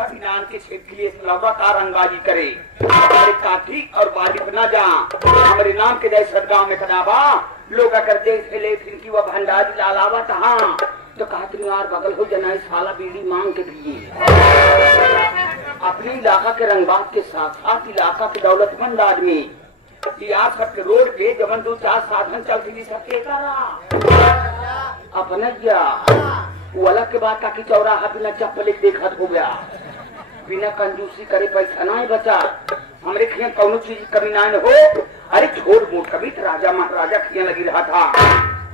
लौका नान के छेद लिए लौका का रंगबाजी करे हमारे काठी और बाजी न जा हमारे नाम के जय सदगांव में कनाबा लोग अगर देख ले फिर की वह भंडारी लालावा तहा तो कहते यार बगल हो जना साला बीड़ी मांग के पिए अपने इलाका के रंगबाज के साथ साथ इलाका के दौलतमंद आदमी यार सबके रोड पे जवन दो चार साधन चलती सबके अपना क्या वो अलग के बाद ताकि चौराहा बिना चप्पल देखत हो गया बिना कंजूसी करे पैसा नहीं बचा हमरे खिया कौनो चीज कमी ना हो अरे छोड़ मोट कभी तो राजा महाराजा खिया लगी रहा था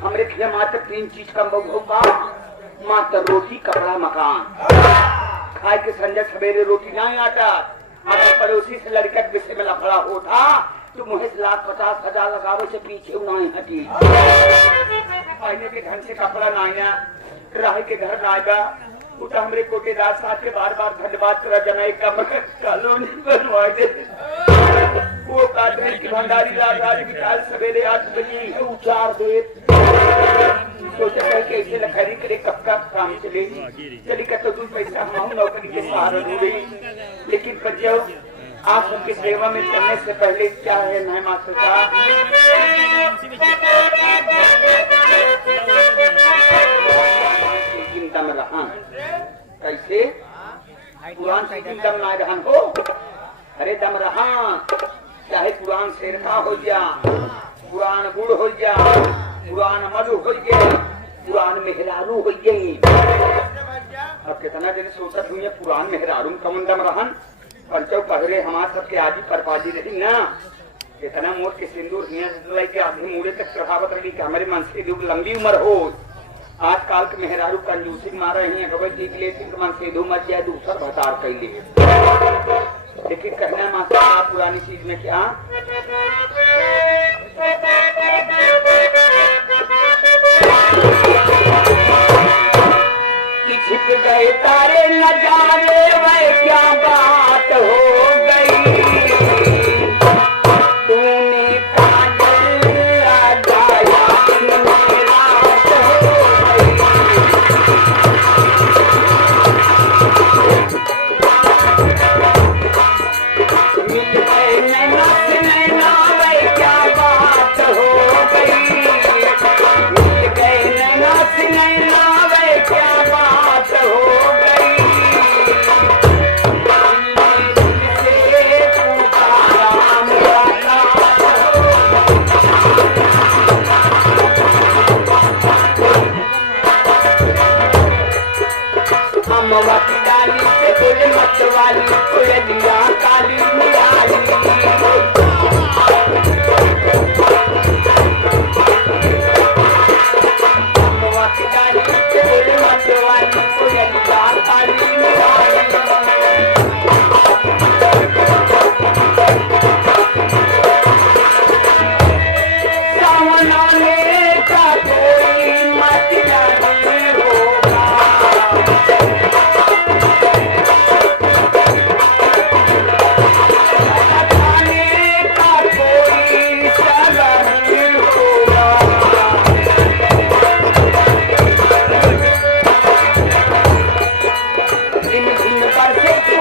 हमरे खिया मात्र 3 चीज कम होगा मात्र रोटी कपड़ा मकान खाए के संजय सवेरे रोटी नहीं आता अगर पड़ोसी से लड़का के विषय में लफड़ा होता तो मुझे 1,50,000 लगावे से पीछे नहीं हटी पहले के ढंग से कपड़ा नहीं राह के घर नायगा उठा हमरे कोटेदार साथ के बार बार धन्यवाद करा जना एक कमरा कॉलोनी बनवा दे वो काटने की भंडारी राज विकास सवेरे 8 बजे उचार दे सोचा है कि ऐसे लखरी करे कब का काम चली का तो 2 पैसा हम नौकरी के सहारा ढूंढे लेकिन बच्चों आप सबकी सेवा में चलने से पहले क्या है मैं मास्टर साहब दम रहन कैसे कुरान से दम ना रहन हो अरे दम रहन चाहे कुरान शेर का हो जा कुरान गुड़ हो जा कुरान मधु हो गए कुरान मेहरारू हो गई अब कितना देर सोचत हुई कुरान मेहरारू कमन दम रहन पंचो पहले हमारे सबके आदि परपाजी रही ना इतना मोट के सिंदूर के आदमी मुड़े तक चढ़ावत रही कि हमारे मन से लंबी उम्र हो आजकल के मेहरारू कंजूसी मार रही है गवत जी के लिए मन से दो मत जाए दूसर भतार कर लिए लेकिन कहना मास्टर पुरानी चीज में क्या छिप गए तारे नजारे वह क्या बात हो गई तूने काजल लगाया मेरा मिल गए नैना से नैना वह क्या बात हो गई मिल गए नैना से नैना वह क्या बात हो गई हम वक्त डाली से गुल मत वाली दिया काली निराली हम वक्त डाली से गुल मत वाली दिया काली निराली सामने का कोई मत जाने होगा दिन दिन पर से